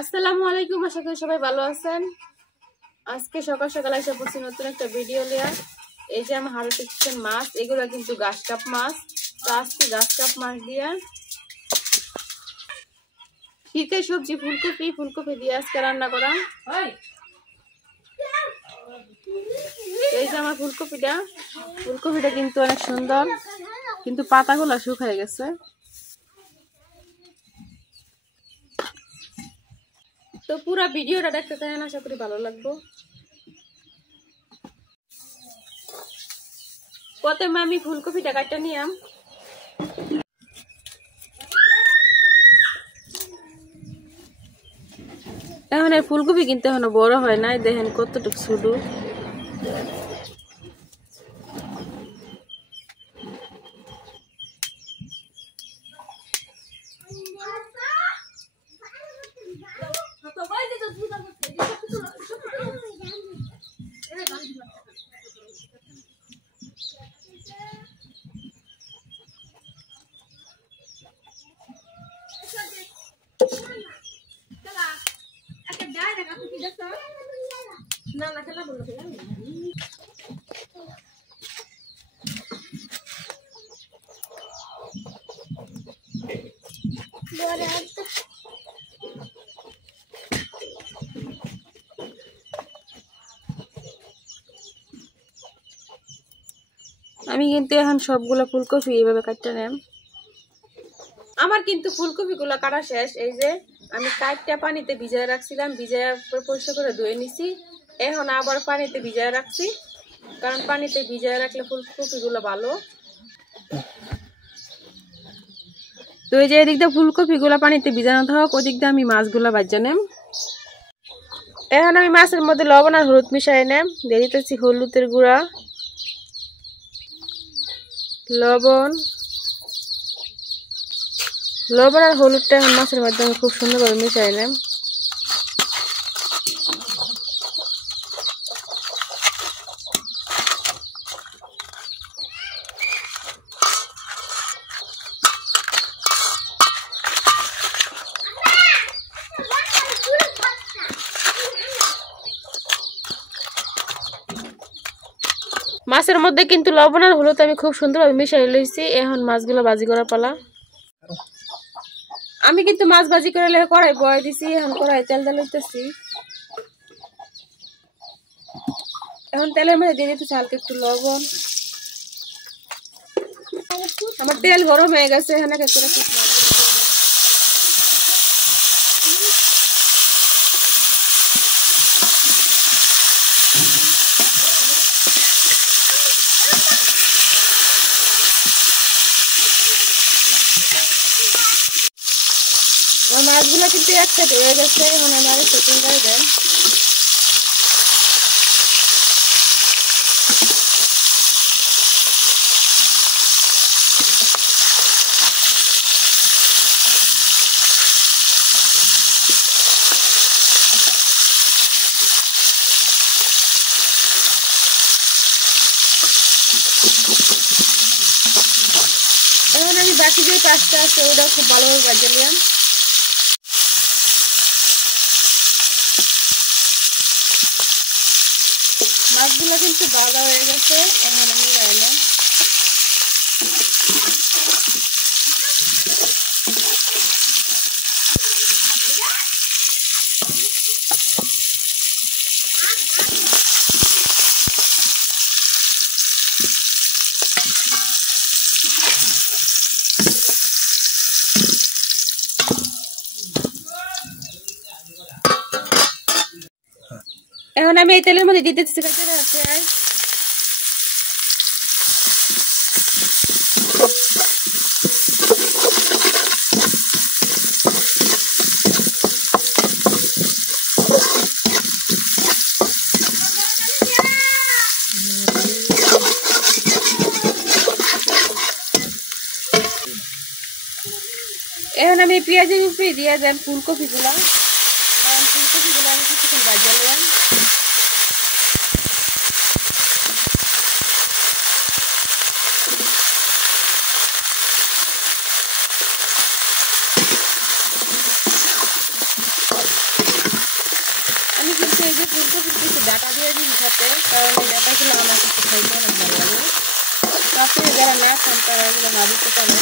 আসসালামু আলাইকুম, আশা করি সবাই ভালো আছেন। আজকে সকাল সকাল এসে পড়ছি নতুন একটা ভিডিও লিয়া। এই যে আমার হাড়ে চিকেন মাছ, এগুলো কিন্তু ঘাস কাপ মাছ। তো আজকে ঘাস কাপ মাছ দিয়া শীতের সবজি ফুলকপি দিয়ে আজকে রান্না করা। এই যে আমার ফুলকপিটা কিন্তু অনেক সুন্দর, কিন্তু পাতাগুলো শুকিয়ে গেছে। তো পুরো ভিডিওটা দেখতে থাকেন, আশা করি ভালো লাগবে। প্রথমে আমি ফুলকপিটা কাটতে নিলাম। এখন এই ফুলকপি কিন্তু এখনো বড় হয় নাই, দেখেন কতটুকু ছোট। আমি কিন্তু এখন সবগুলো ফুলকপি এইভাবে কাটতে নেম। আমার কিন্তু ফুলকপিগুলো কাটা শেষ। এই যে আমি কাটটা পানিতে ভিজায় রাখছিলাম, ভিজায় পরিষ্কার করে ধুয়ে নিছি। এখন আবার পানিতে ভিজায় রাখছি, কারণ পানিতে ভিজায় রাখলে ফুলকপিগুলো ভালো। তো এই যে এদিক দিয়ে ফুলকপিগুলো পানিতে ভিজানো থাক, ওদিক দিয়ে আমি মাছগুলো ভাজা নেম। এখন আমি মাছের মধ্যে লবণ আর হলুদ মিশাই নেম। দিয়ে দিতেছি হলুদের গুঁড়া, লবণ আর হলুদটা এখন মাছের মধ্যে আমি খুব সুন্দরভাবে মিশাই নেম। মাছের মধ্যে কিন্তু লবণ আর হলুদ আমি খুব সুন্দরভাবে মিশাই লইছি। এখন মাছগুলো ভাজি করার পালা। আমি কিন্তু মাছ ভাজি করে কড়াই বয় দিছি। এখন কড়াই তেল দিতেছি। এখন তেলের মধ্যে দিয়ে দিতেছি হালকা একটু লবণ। আমার তেল গরম হয়ে গেছে। এখানে মাছগুলো কিন্তু একসাথে হয়ে গেছে। এখন আমি আরো সেটিং করে দেন। এখন আমি বাকি যে কাজটা আছে ওটা খুব ভালোভাবে ভাজে নিলাম। মাছগুলো কিন্তু ভাজা হয়ে গেছে। এখন আমি রাইলাম। এখন আমি এই তেলের মধ্যে দিতে দিচ্ছি পেঁয়াজ। এখন আমি পেঁয়াজের উপরে দিয়ে দেন ফুলকপিগুলো। ফুলকপিগুলো আমি কিছুক্ষণ ভাজা নিলাম। কিন্তু এই যে ফুলকপি কিছু ডাটা দিয়ে দিন সাথে, কারণ এই ডাটাগুলো আমার কাছে খাইতে অনেক ভালো লাগে। আপনি যারা না খান তারা এগুলো না দিতে পারেন।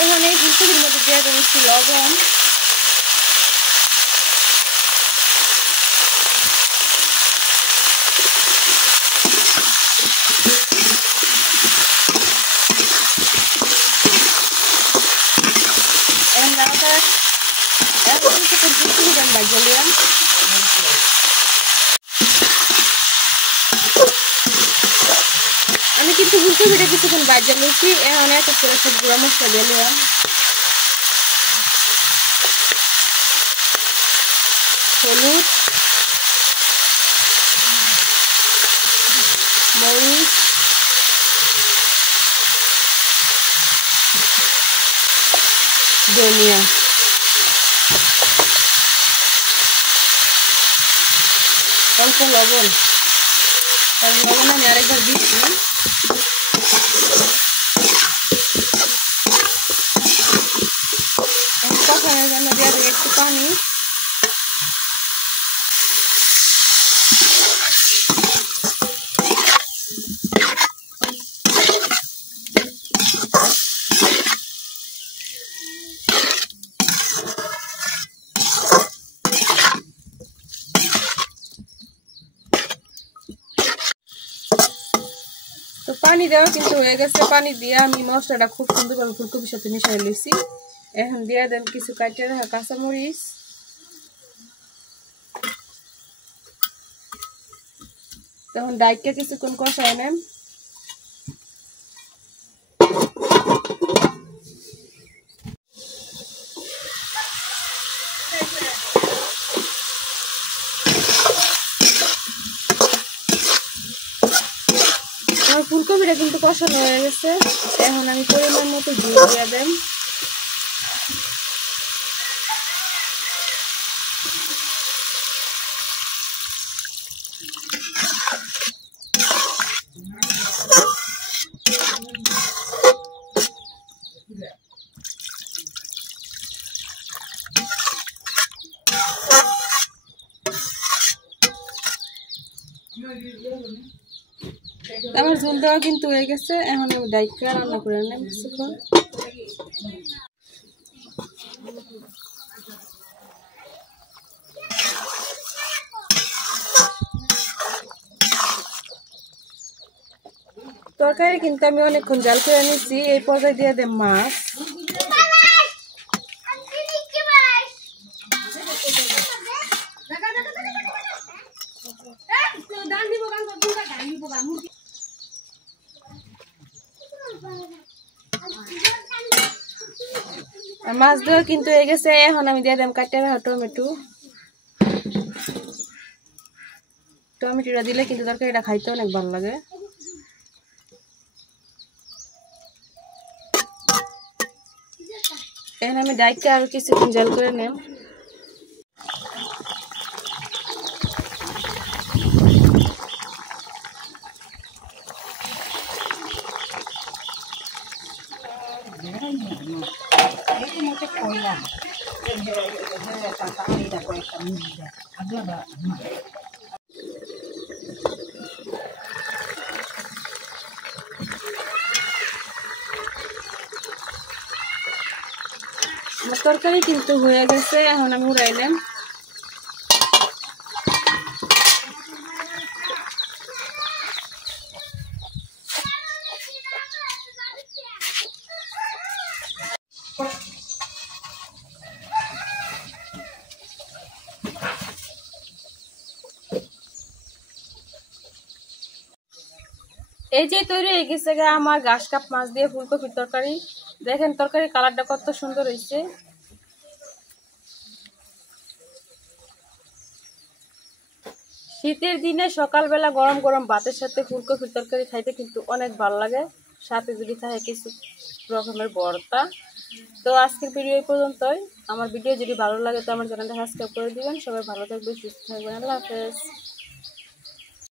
এখানে এই ফুলকপির মধ্যে দিয়ে দেবেন একটু লবণ, আমি কিন্তু ফুলকপিটা কিছুক্ষণ বাজে নিচ্ছি। এখন একটা করে সব গুঁড়া মশলা দিয়ে নিলাম। হলুদ, মরিচ, ধনিয়া, অল্প লবণ, কারণ লবণ আমি আরেকবার দিচ্ছি। কষানোর জন্য দিয়ে দেবো একটু পানি। তো পানি দেওয়া কিন্তু হয়ে গেছে। পানি দিয়ে আমি মশলাটা খুব সুন্দরভাবে ফুলকপির সাথে মিশিয়ে নিয়েছি। এখন দিয়ে দেন কিছু কাটিয়ে রাখা কাঁচামরিচ, তখন ডাইটটা কিছুক্ষণ কষায় নেন। আমার ফুলকপিটা কিন্তু কষানো হয়ে গেছে। এখন আমি পরিমাণ মতো ঘি দিয়ে দেন। আমার ঝোল দেওয়া কিন্তু হয়ে গেছে। এখন আমি ডাইটটা রান্না করে নেব কিছুক্ষণ। তরকারি কিন্তু আমি অনেকক্ষণ জাল করে নিচ্ছি। এই পর্যায়ে দিয়ে দেব মাছ। মাছ দেওয়া কিন্তু হয়ে গেছে। এখন আমি দিয়ে দিলাম কাটিয়ে রাখা টমেটো। টমেটোটা দিলে কিন্তু তরকারিটা খাইতে অনেক ভালো লাগে। এখন আমি ডাইটটা আরো কিছুক্ষণ জাল করে নেব। তরকারি কিন্তু হয়ে গেছে। এখন আমি উড়াইলাম। এই যে তৈরি হয়ে গেছে আমার ঘাস কাপ মাছ দিয়ে ফুলকপির তরকারি। দেখেন তরকারির কালারটা কত সুন্দর হয়েছে। শীতের দিনে সকালবেলা গরম গরম ভাতের সাথে ফুলকপির তরকারি খাইতে কিন্তু অনেক ভালো লাগে। সাথে যদি থাকে কিছু রকমের ভর্তা। তো আজকের ভিডিও এই পর্যন্তই। আমার ভিডিও যদি ভালো লাগে তো আমার চ্যানেলটা সাবস্ক্রাইব করে দিবেন। সবাই ভালো থাকবেন, সুস্থ থাকবেন। আল্লাহ হাফেজ।